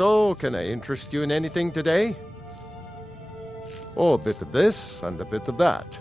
So, can I interest you in anything today? Oh, a bit of this and a bit of that.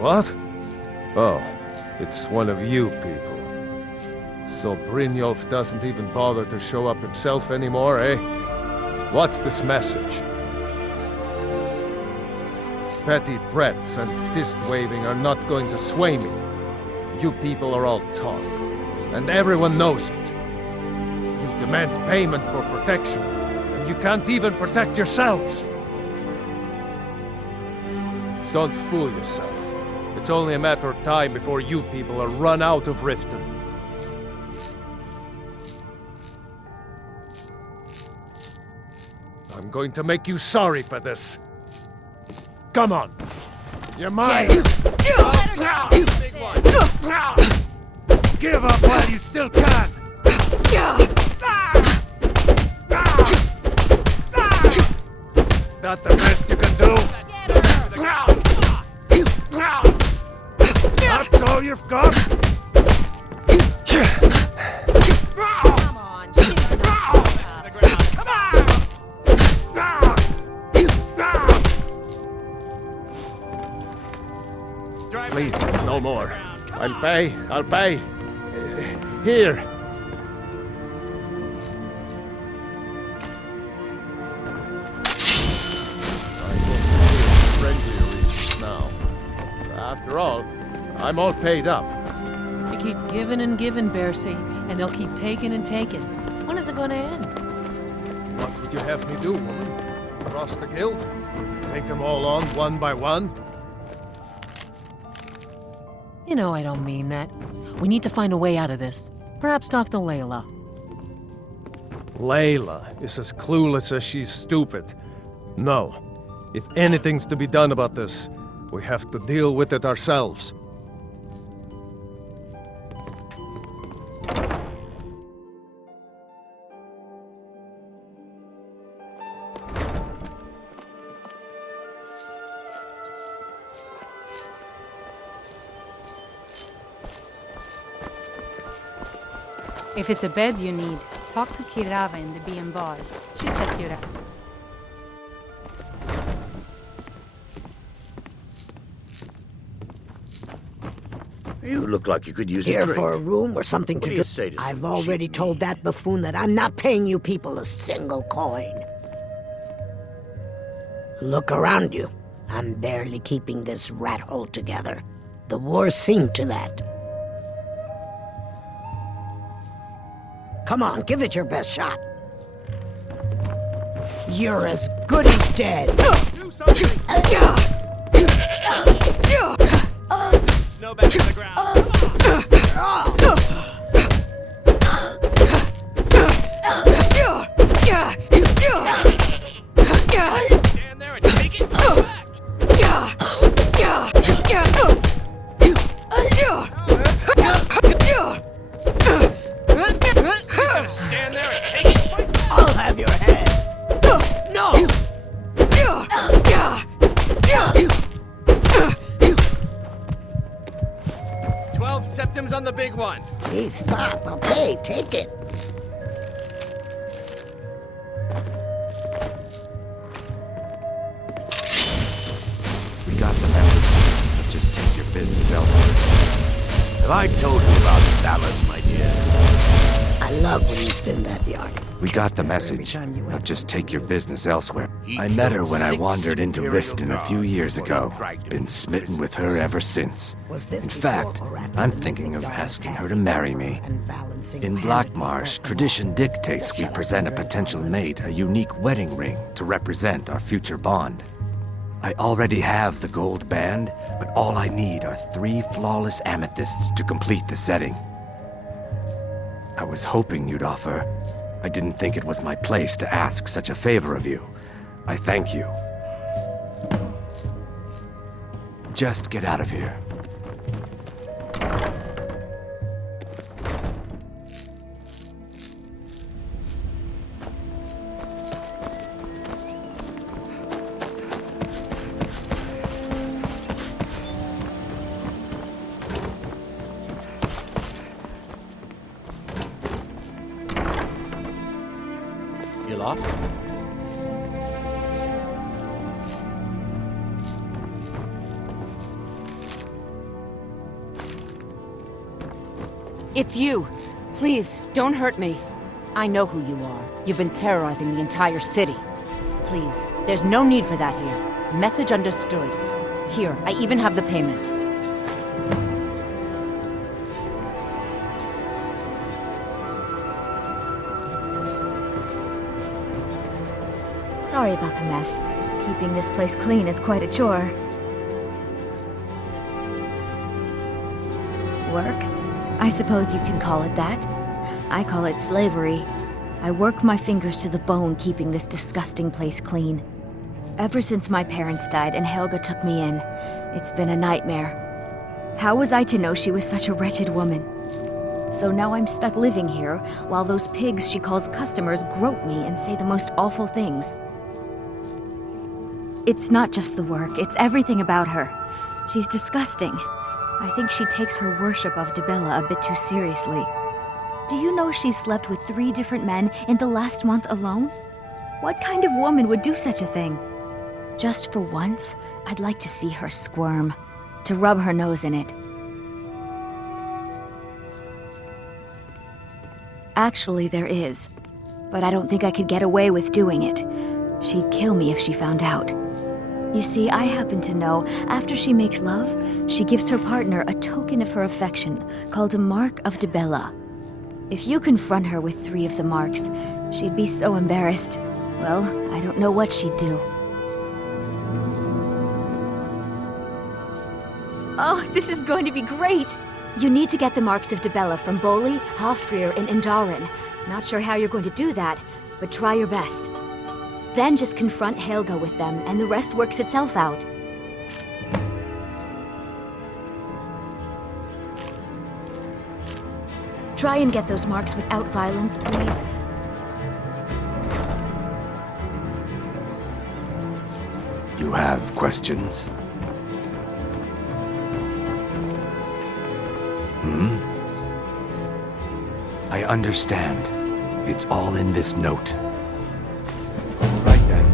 What? Oh, it's one of you people. So Brynjolf doesn't even bother to show up himself anymore, eh? What's this message? Petty threats and fist-waving are not going to sway me. You people are all talk, and everyone knows it. You demand payment for protection, and you can't even protect yourselves. Don't fool yourself. It's only a matter of time before you people are run out of Riften. I'm going to make you sorry for this. Come on! You're mine! Give up while you still can! That the best you can do? That's all you've got? Come on, Jesus. Come on! Please, no more. I'll pay. Here. After all, I'm all paid up. You keep giving and giving, Bercy, and they'll keep taking and taking. When is it gonna end? What would you have me do, woman? Cross the guild? Take them all on one by one? You know I don't mean that. We need to find a way out of this. Perhaps talk to Layla. Layla is as clueless as she's stupid. No. If anything's to be done about this, we have to deal with it ourselves. If it's a bed you need, talk to Kirava in the B&B. She'll set you up. You look like you could use a Here drink. for a room or something What to do do. you say to I've some already cheap told meat? that buffoon that I'm not paying you people a single coin. Look around you. I'm barely keeping this rat hole together. The war's seen to that. Come on, give it your best shot. You're as good as dead. Do something! Snow back to the ground. Stand there and take it back. He's gonna stand there and take it. I'll have your head. No! 12 septims on the big one. Please stop. I'll pay. Take it. We got the message. But just take your business elsewhere. Have I told you about Ballard, my dear? I love when you spin that yarn. We got the message. Now just take your business elsewhere. I met her when I wandered into Riften a few years ago. Been smitten with her ever since. In fact, I'm thinking of asking her to marry me. In Black Marsh, tradition dictates we present a potential mate a unique wedding ring to represent our future bond. I already have the gold band, but all I need are 3 flawless amethysts to complete the setting. I was hoping you'd offer. I didn't think it was my place to ask such a favor of you. I thank you. Just get out of here. You lost? It's you. Please, don't hurt me. I know who you are. You've been terrorizing the entire city. Please, there's no need for that here. Message understood. Here, I even have the payment. Sorry about the mess. Keeping this place clean is quite a chore. Work? I suppose you can call it that. I call it slavery. I work my fingers to the bone keeping this disgusting place clean. Ever since my parents died and Helga took me in, it's been a nightmare. How was I to know she was such a wretched woman? So now I'm stuck living here, while those pigs she calls customers grope me and say the most awful things. It's not just the work, it's everything about her. She's disgusting. I think she takes her worship of Dibella a bit too seriously. Do you know she's slept with 3 different men in the last month alone? What kind of woman would do such a thing? Just for once, I'd like to see her squirm, to rub her nose in it. Actually, there is, but I don't think I could get away with doing it. She'd kill me if she found out. You see, I happen to know after she makes love, she gives her partner a token of her affection called a Mark of Dibella. If you confront her with 3 of the marks, she'd be so embarrassed. Well, I don't know what she'd do. Oh, this is going to be great! You need to get the marks of Dibella from Boli, Hofgrir, and Indaren. Not sure how you're going to do that, but try your best. Then just confront Helga with them, and the rest works itself out. Try and get those marks without violence, please. You have questions? I understand. It's all in this note. Right then.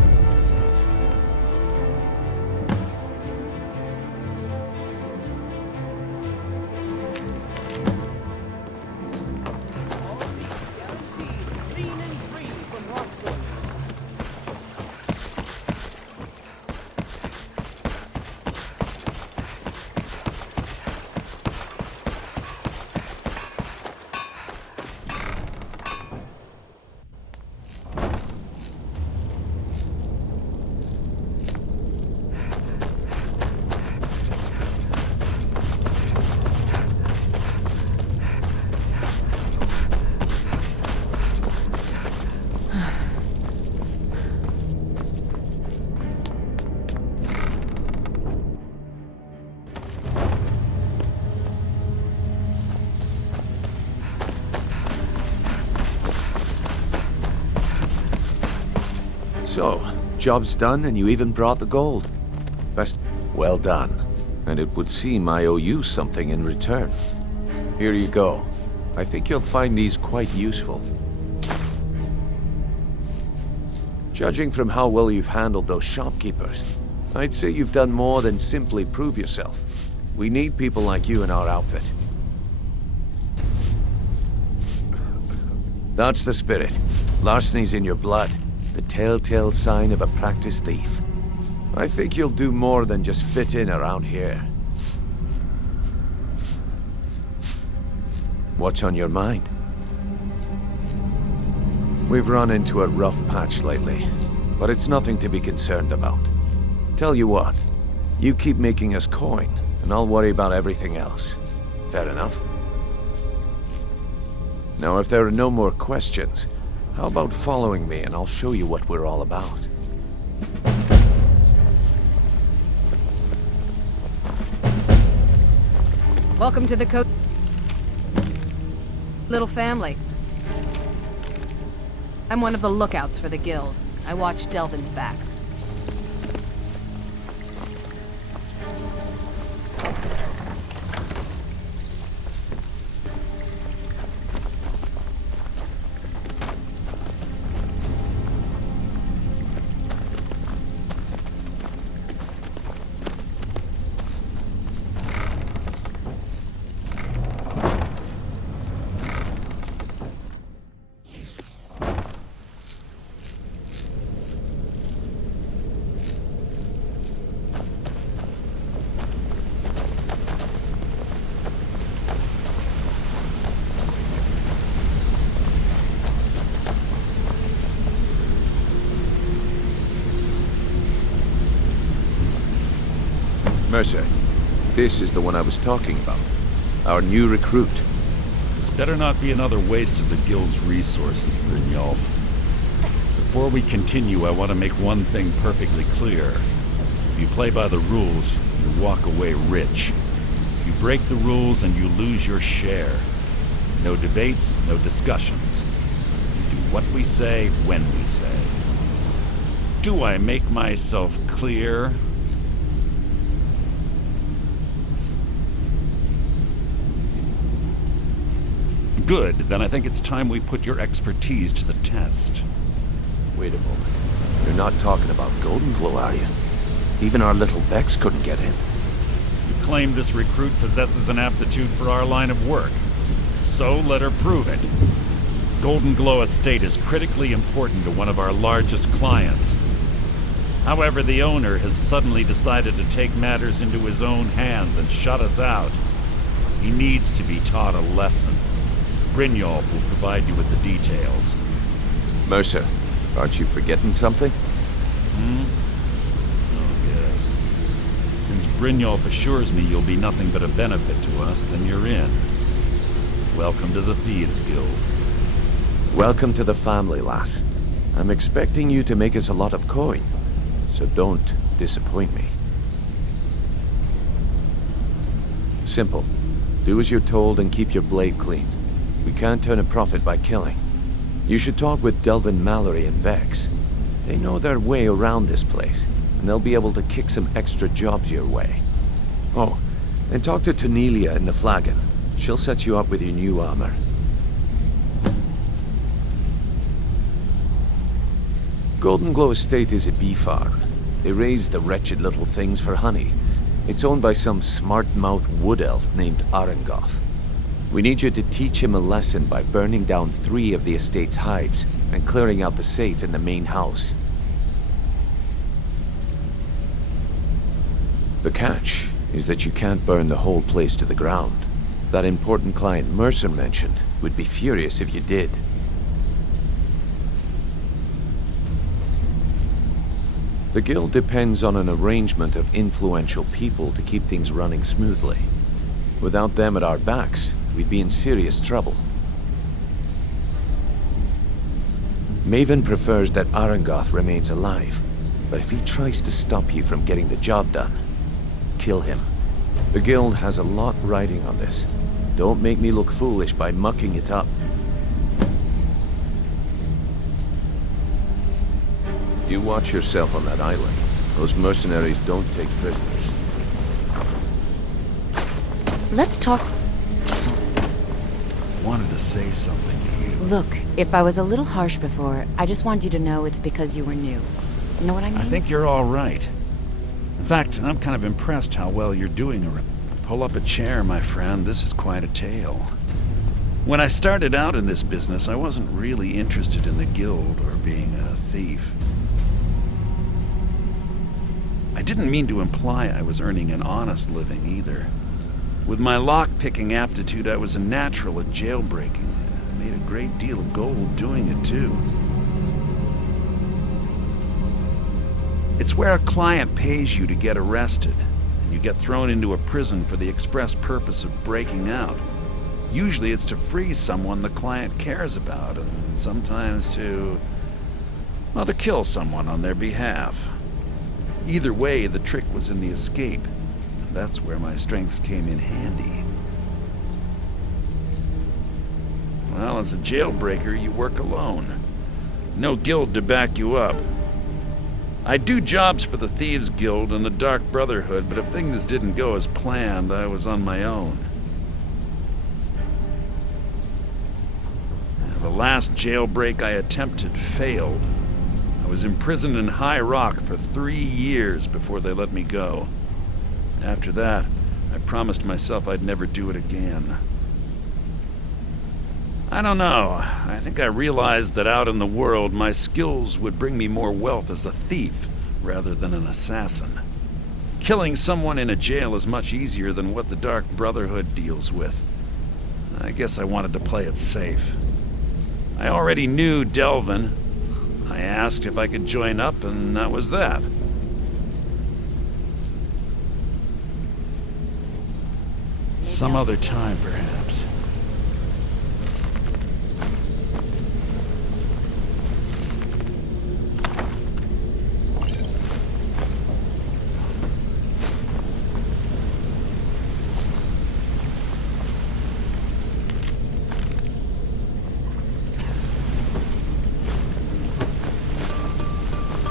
So, job's done and you even brought the gold. Best well done. And it would seem I owe you something in return. Here you go. I think you'll find these quite useful. Judging from how well you've handled those shopkeepers, I'd say you've done more than simply prove yourself. We need people like you in our outfit. That's the spirit. Larceny's in your blood. The telltale sign of a practiced thief. I think you'll do more than just fit in around here. What's on your mind? We've run into a rough patch lately, but it's nothing to be concerned about. Tell you what, you keep making us coin, and I'll worry about everything else. Fair enough? Now, if there are no more questions, how about following me and I'll show you what we're all about? Welcome to the little family. I'm one of the lookouts for the guild. I watch Delvin's back. Mercer, this is the one I was talking about. Our new recruit. This better not be another waste of the guild's resources, Brynjolf. Before we continue, I want to make one thing perfectly clear. If you play by the rules, you walk away rich. You break the rules and you lose your share. No debates, no discussions. We do what we say, when we say. Do I make myself clear? Good, then I think it's time we put your expertise to the test. Wait a moment. You're not talking about Golden Glow, are you? Even our little Vex couldn't get in. You claim this recruit possesses an aptitude for our line of work. So let her prove it. Golden Glow Estate is critically important to one of our largest clients. However, the owner has suddenly decided to take matters into his own hands and shut us out. He needs to be taught a lesson. Brynjolf will provide you with the details. Mercer, aren't you forgetting something? Oh, yes. Since Brynjolf assures me you'll be nothing but a benefit to us, then you're in. Welcome to the Thieves Guild. Welcome to the family, lass. I'm expecting you to make us a lot of coin, so don't disappoint me. Simple. Do as you're told and keep your blade clean. We can't turn a profit by killing. You should talk with Delvin Mallory and Vex. They know their way around this place, and they'll be able to kick some extra jobs your way. Oh, and talk to Tanelia in the Flagon. She'll set you up with your new armor. Golden Glow Estate is a bee farm. They raise the wretched little things for honey. It's owned by some smart-mouthed wood elf named Arangoth. We need you to teach him a lesson by burning down 3 of the estate's hives and clearing out the safe in the main house. The catch is that you can't burn the whole place to the ground. That important client Mercer mentioned would be furious if you did. The guild depends on an arrangement of influential people to keep things running smoothly. Without them at our backs, we'd be in serious trouble. Maven prefers that Arangoth remains alive, but if he tries to stop you from getting the job done, kill him. The guild has a lot riding on this. Don't make me look foolish by mucking it up. You watch yourself on that island. Those mercenaries don't take prisoners. Let's talk. Wanted to say something to you. Look, if I was a little harsh before, I just want you to know it's because you were new. You know what I mean? I think you're all right. In fact, I'm kind of impressed how well you're doing. Pull up a chair, my friend. This is quite a tale. When I started out in this business, I wasn't really interested in the guild or being a thief. I didn't mean to imply I was earning an honest living either. With my lock-picking aptitude, I was a natural at jailbreaking. I made a great deal of gold doing it, too. It's where a client pays you to get arrested, and you get thrown into a prison for the express purpose of breaking out. Usually it's to free someone the client cares about, and sometimes to kill someone on their behalf. Either way, the trick was in the escape. That's where my strengths came in handy. Well, as a jailbreaker, you work alone. No guild to back you up. I do jobs for the Thieves Guild and the Dark Brotherhood, but if things didn't go as planned, I was on my own. The last jailbreak I attempted failed. I was imprisoned in High Rock for 3 years before they let me go. After that, I promised myself I'd never do it again. I don't know. I think I realized that out in the world, my skills would bring me more wealth as a thief rather than an assassin. Killing someone in a jail is much easier than what the Dark Brotherhood deals with. I guess I wanted to play it safe. I already knew Delvin. I asked if I could join up, and that was that. Some other time, perhaps.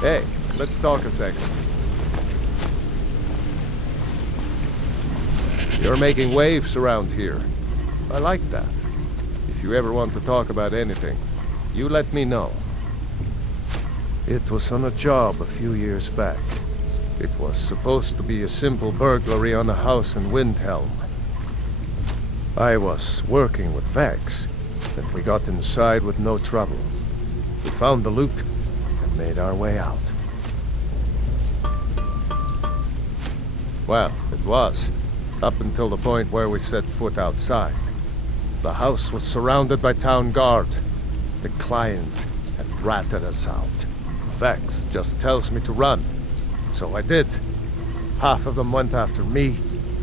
Hey, let's talk a second. You're making waves around here. I like that. If you ever want to talk about anything, you let me know. It was on a job a few years back. It was supposed to be a simple burglary on a house in Windhelm. I was working with Vex, and we got inside with no trouble. We found the loot and made our way out. Well, it was, up until the point where we set foot outside. The house was surrounded by town guard. The client had ratted us out. Vex just tells me to run, so I did. Half of them went after me,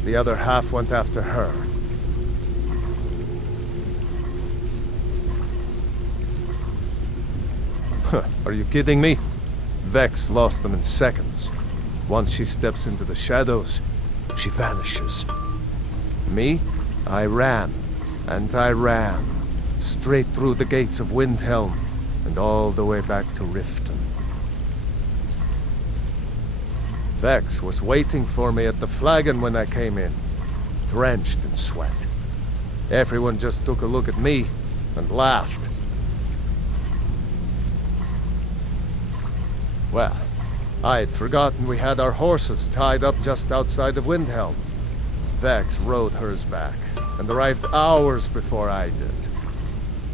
the other half went after her. Are you kidding me? Vex lost them in seconds. Once she steps into the shadows, she vanishes. Me? I ran, and I ran, straight through the gates of Windhelm, and all the way back to Riften. Vex was waiting for me at the flagon when I came in, drenched in sweat. Everyone just took a look at me and laughed. Well, I had forgotten we had our horses tied up just outside of Windhelm. Vex rode hers back, and arrived hours before I did.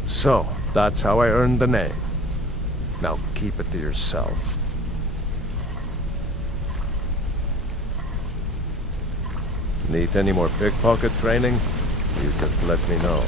So, that's how I earned the name. Now keep it to yourself. Need any more pickpocket training? You just let me know.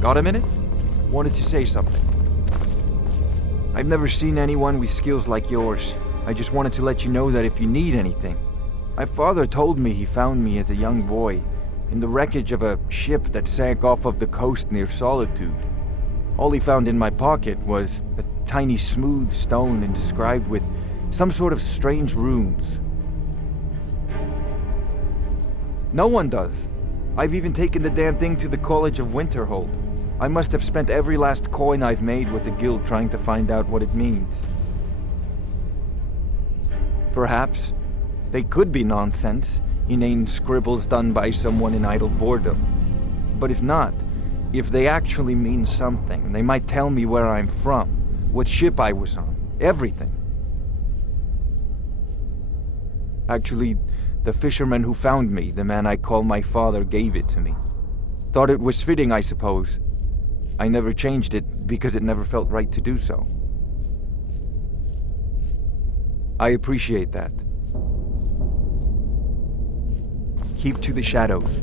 Got a minute? Wanted to say something. I've never seen anyone with skills like yours. I just wanted to let you know that if you need anything. My father told me he found me as a young boy in the wreckage of a ship that sank off of the coast near Solitude. All he found in my pocket was a tiny smooth stone inscribed with some sort of strange runes. No one does. I've even taken the damn thing to the College of Winterhold. I must have spent every last coin I've made with the guild trying to find out what it means. Perhaps they could be nonsense, inane scribbles done by someone in idle boredom. But if not, if they actually mean something, they might tell me where I'm from, what ship I was on, everything. Actually, the fisherman who found me, the man I call my father, gave it to me. Thought it was fitting, I suppose. I never changed it because it never felt right to do so. I appreciate that. Keep to the shadows.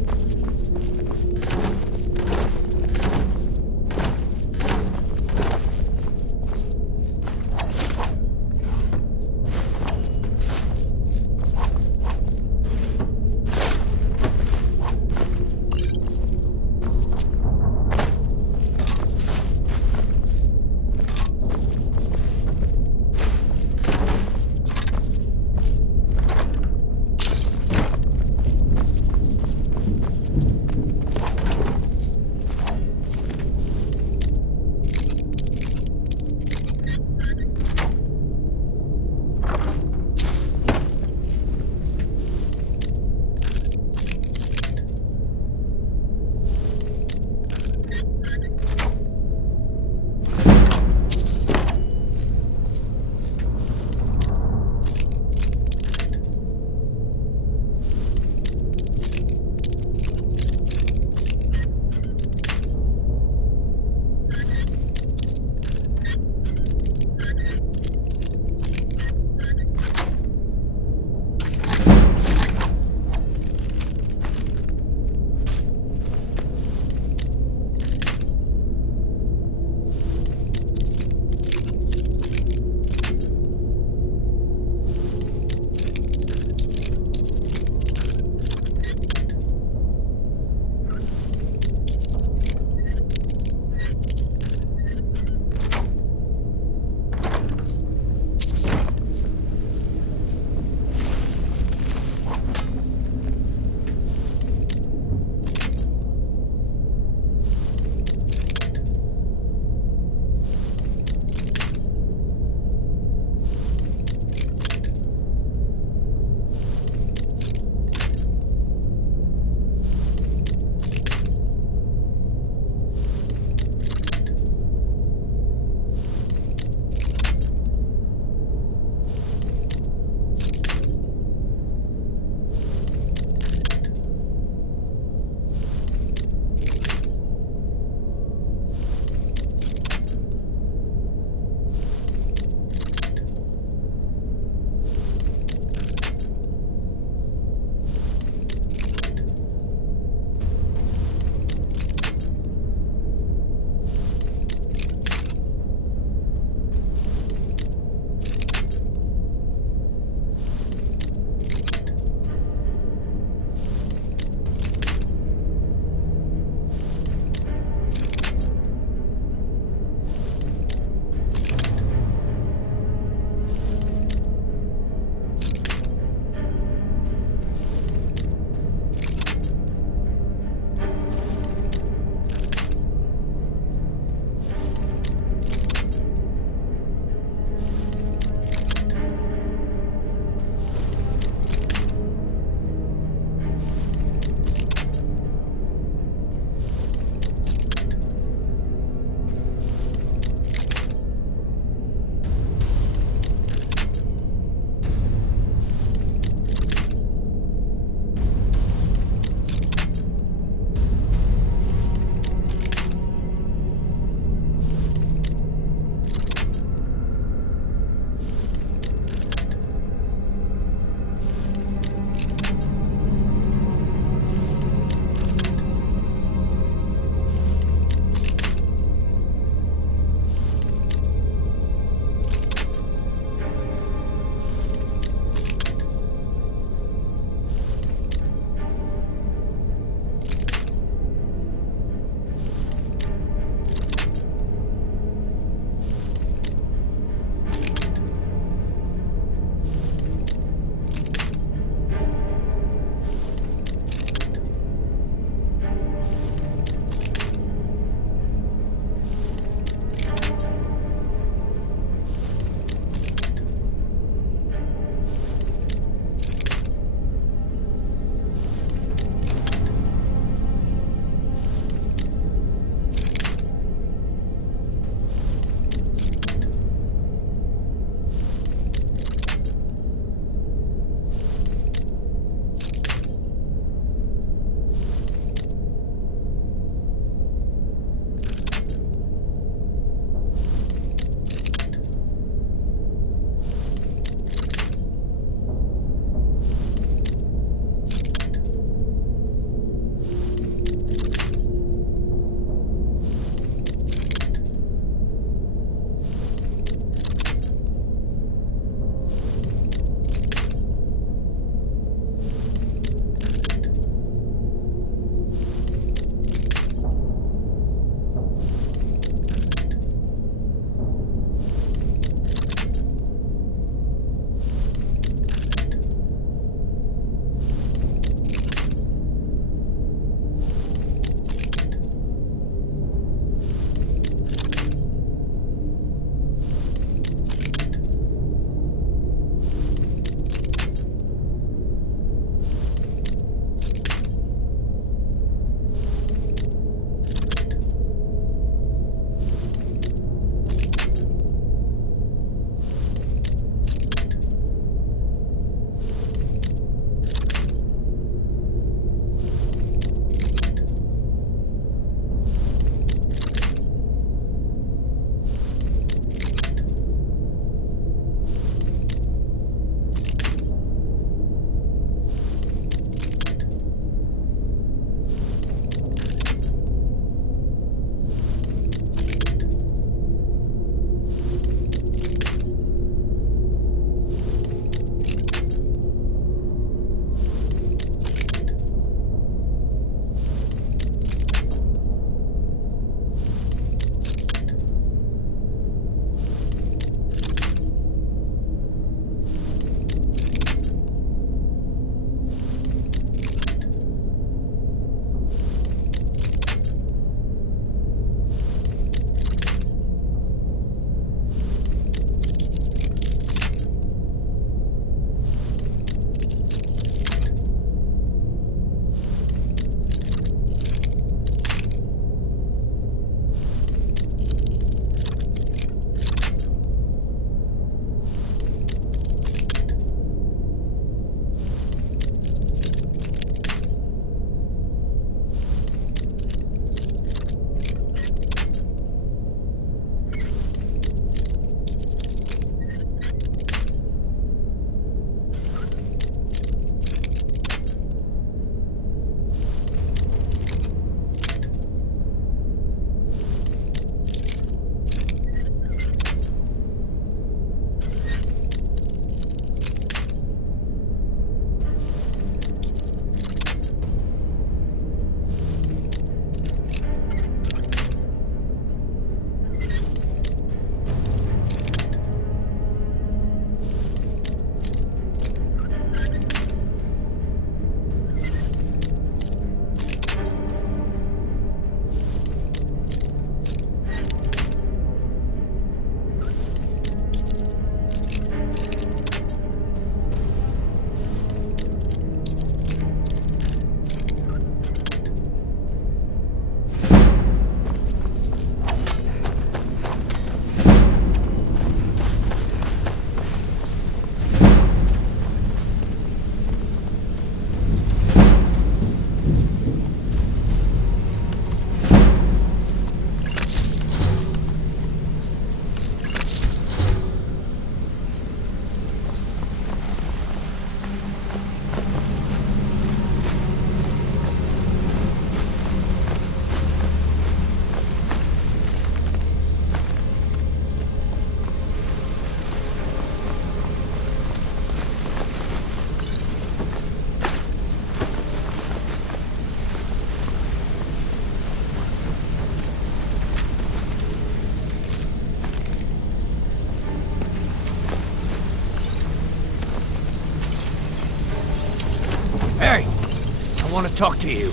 talk to you.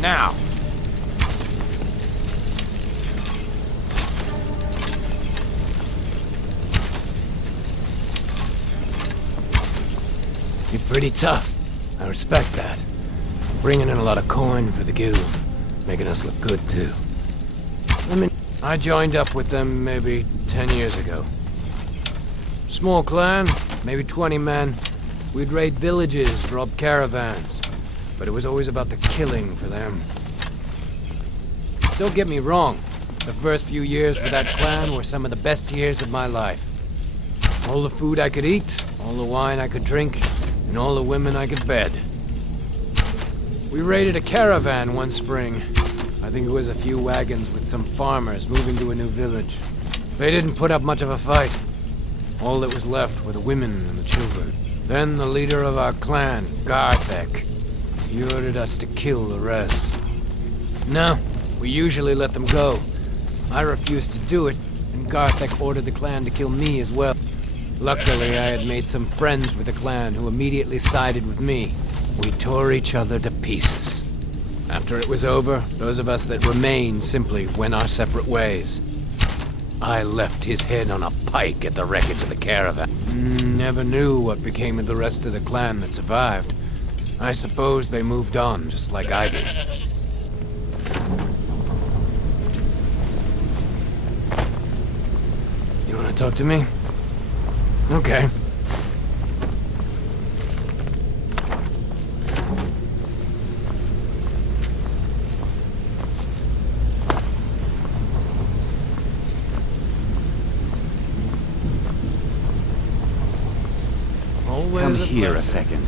Now. You're pretty tough. I respect that. Bringing in a lot of coin for the guild. Making us look good, too. I joined up with them maybe 10 years ago. Small clan, maybe 20 men. We'd raid villages, rob caravans. But it was always about the killing for them. Don't get me wrong. The first few years with that clan were some of the best years of my life. All the food I could eat, all the wine I could drink, and all the women I could bed. We raided a caravan one spring. I think it was a few wagons with some farmers moving to a new village. They didn't put up much of a fight. All that was left were the women and the children. Then the leader of our clan, Garthek, he ordered us to kill the rest. No, we usually let them go. I refused to do it, and Garthek ordered the clan to kill me as well. Luckily, I had made some friends with the clan who immediately sided with me. We tore each other to pieces. After it was over, those of us that remained simply went our separate ways. I left his head on a pike at the wreckage of the caravan. Never knew what became of the rest of the clan that survived. I suppose they moved on, just like I did. You want to talk to me? Okay. Come here a second.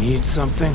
Need something?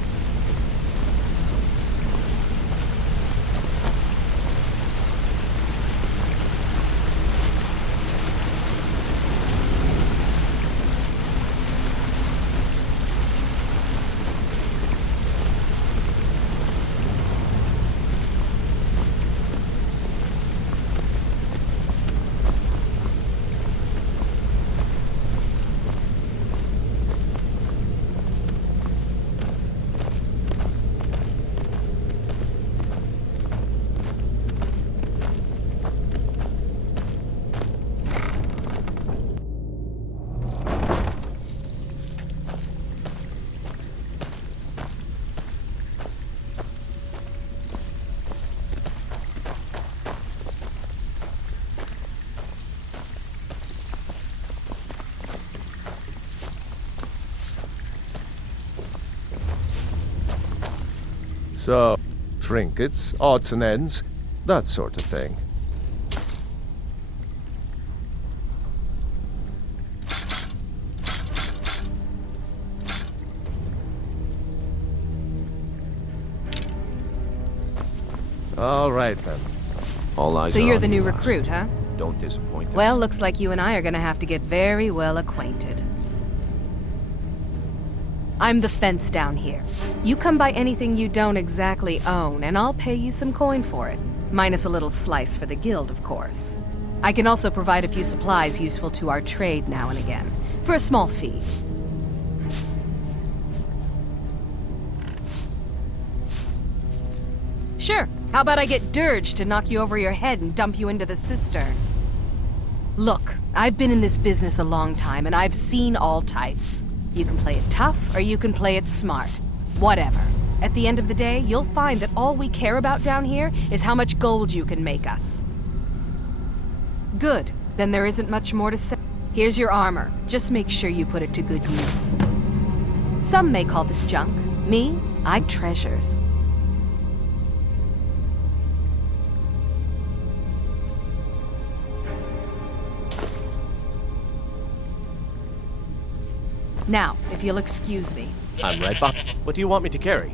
So, trinkets, odds and ends, that sort of thing. All right, then. All eyes So are you're on the you, new lass. recruit, huh? Don't disappoint us. Well, looks like you and I are gonna have to get very well acquainted. I'm the fence down here. You come by anything you don't exactly own, and I'll pay you some coin for it. Minus a little slice for the guild, of course. I can also provide a few supplies useful to our trade now and again, for a small fee. Sure. How about I get Dirge to knock you over your head and dump you into the cistern? Look, I've been in this business a long time, and I've seen all types. You can play it tough, or you can play it smart. Whatever. At the end of the day, you'll find that all we care about down here is how much gold you can make us. Good. Then there isn't much more to say. Here's your armor. Just make sure you put it to good use. Some may call this junk. Me, I treasures. Now, if you'll excuse me. I'm right back. What do you want me to carry?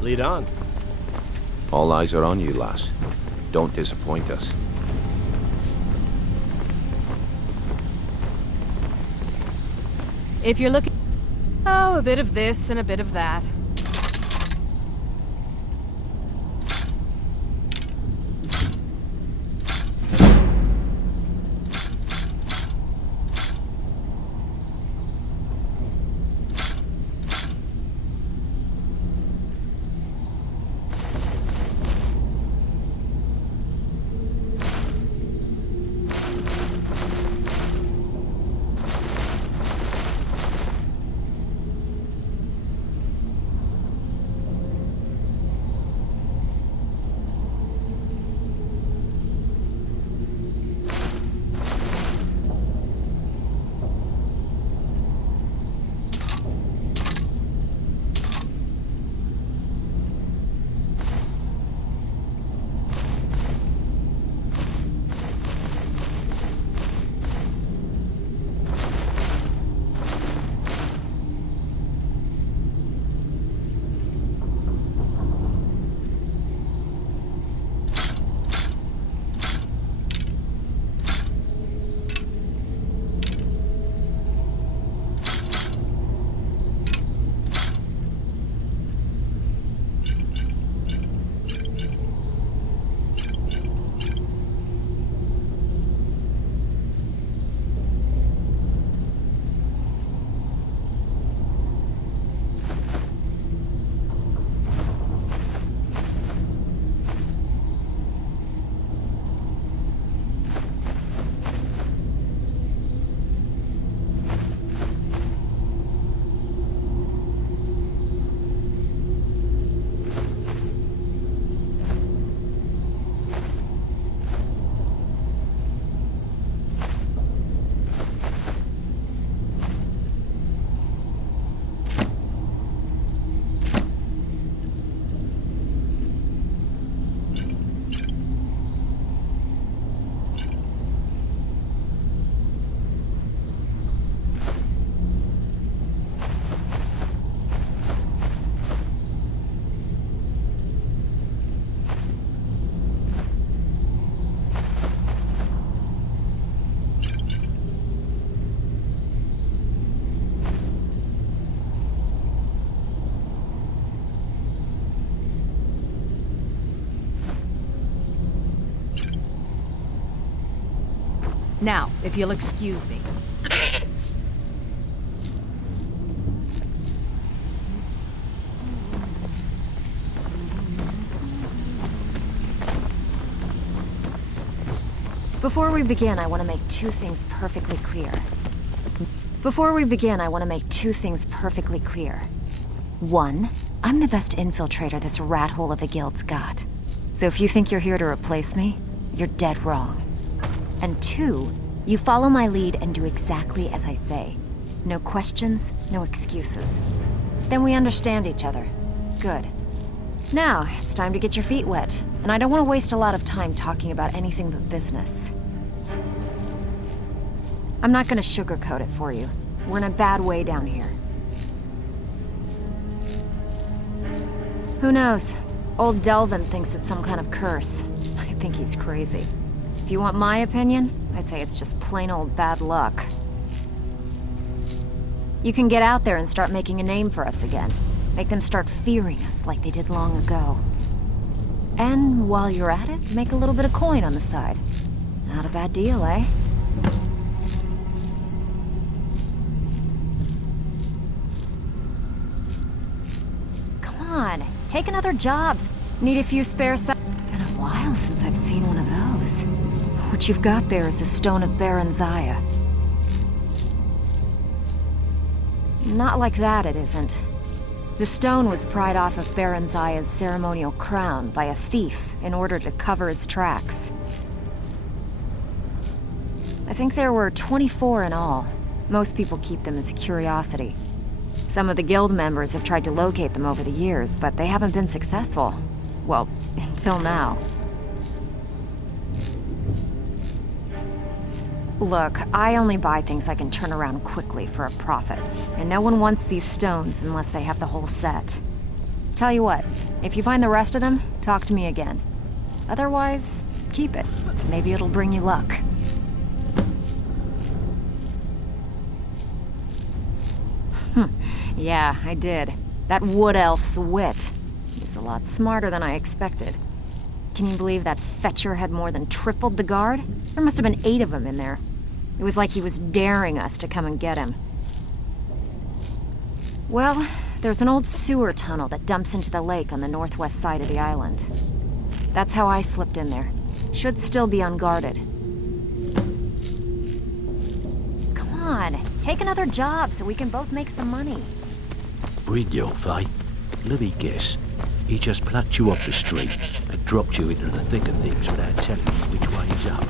Lead on. All eyes are on you, lass. Don't disappoint us. If you're looking... Oh, a bit of this and a bit of that. Now, if you'll excuse me. Before we begin, I want to make two things perfectly clear. One, I'm the best infiltrator this rat hole of a guild's got. So if you think you're here to replace me, you're dead wrong. And two, you follow my lead and do exactly as I say. No questions, no excuses. Then we understand each other. Good. Now, it's time to get your feet wet, and I don't want to waste a lot of time talking about anything but business. I'm not gonna sugarcoat it for you. We're in a bad way down here. Who knows? Old Delvin thinks it's some kind of curse. I think he's crazy. If you want my opinion, I'd say it's just plain old bad luck. You can get out there and start making a name for us again. Make them start fearing us like they did long ago. And while you're at it, make a little bit of coin on the side. Not a bad deal, eh? Come on, take another job. Need a few spare Been a while since I've seen one of those. What you've got there is a stone of Baron Zaya. Not like that, it isn't. The stone was pried off of Baron Zaya's ceremonial crown by a thief in order to cover his tracks. I think there were 24 in all. Most people keep them as a curiosity. Some of the guild members have tried to locate them over the years, but they haven't been successful. Well, until now. Look, I only buy things I can turn around quickly for a profit, and no one wants these stones unless they have the whole set. Tell you what, if you find the rest of them, talk to me again. Otherwise, keep it. Maybe it'll bring you luck. Yeah, I did. That wood elf's wit. He's a lot smarter than I expected. Can you believe that fetcher had more than tripled the guard? There must have been 8 of them in there. It was like he was daring us to come and get him. Well, there's an old sewer tunnel that dumps into the lake on the northwest side of the island. That's how I slipped in there. Should still be unguarded. Come on, take another job so we can both make some money. Brynjolf, eh? Let me guess. He just plucked you off the street and dropped you into the thick of things without telling you which way he's up.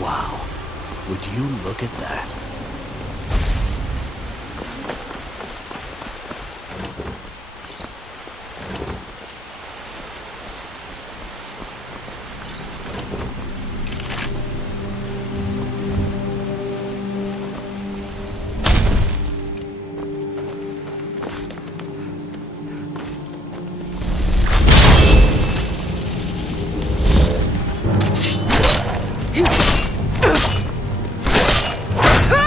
Wow, would you look at that? Ah!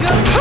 You're